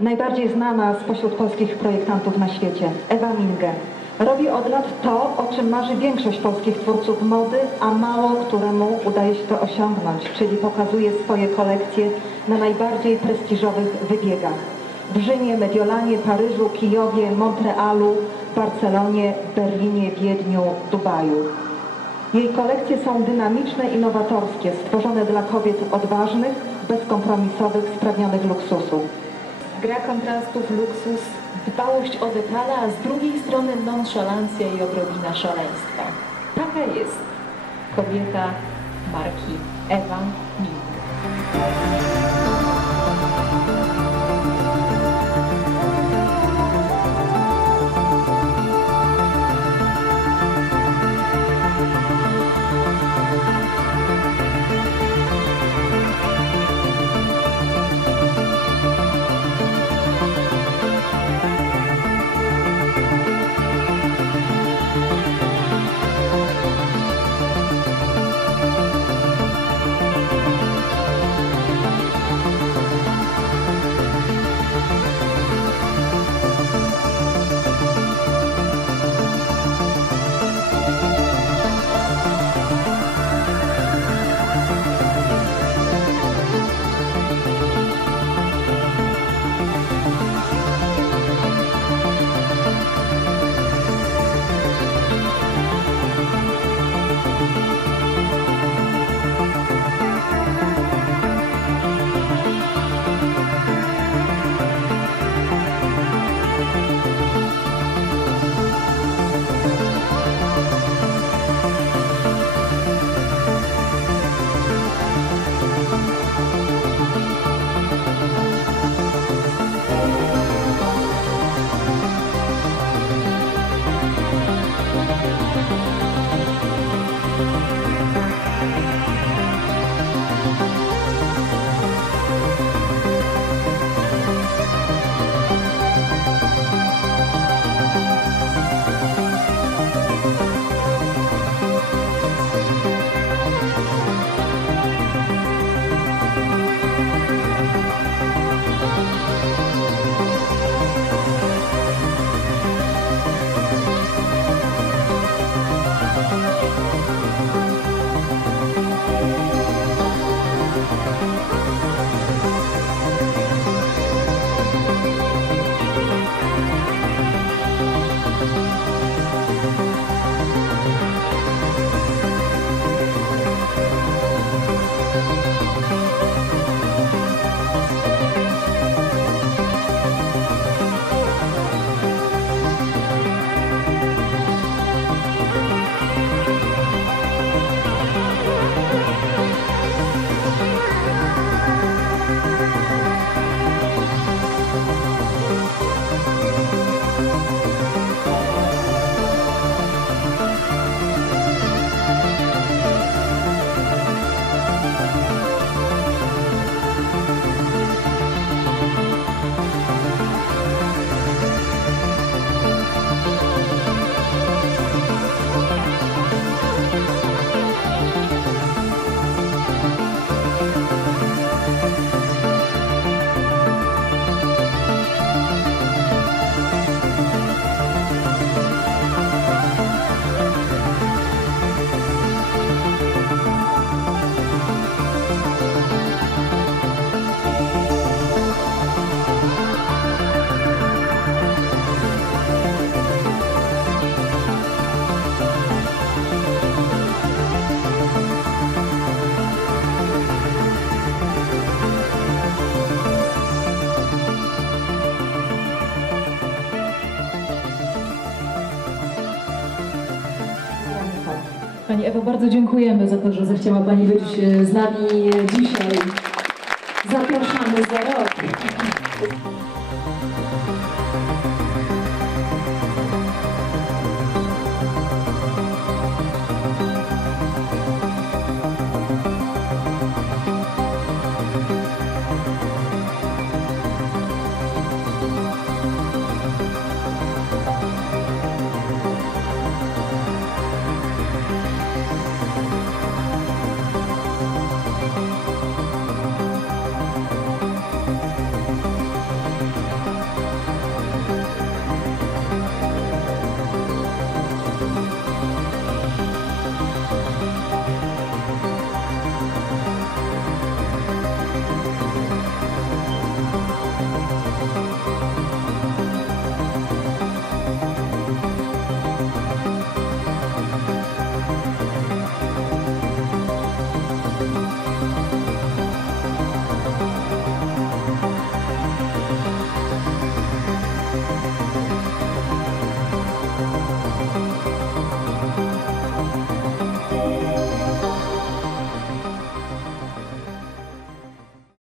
najbardziej znana spośród polskich projektantów na świecie, Ewa Minge. Robi od lat to, o czym marzy większość polskich twórców mody, a mało któremu udaje się to osiągnąć, czyli pokazuje swoje kolekcje na najbardziej prestiżowych wybiegach. W Rzymie, Mediolanie, Paryżu, Kijowie, Montrealu, Barcelonie, Berlinie, Wiedniu, Dubaju. Jej kolekcje są dynamiczne i nowatorskie, stworzone dla kobiet odważnych, bezkompromisowych, spragnionych luksusu. Gra kontrastów, luksus, dbałość o detale, a z drugiej strony nonszalancja i odrobina szaleństwa. Taka jest kobieta marki Ewa Minge. Pani Ewo, bardzo dziękujemy za to, że zechciała Pani być z nami dzisiaj. Zapraszamy za rok.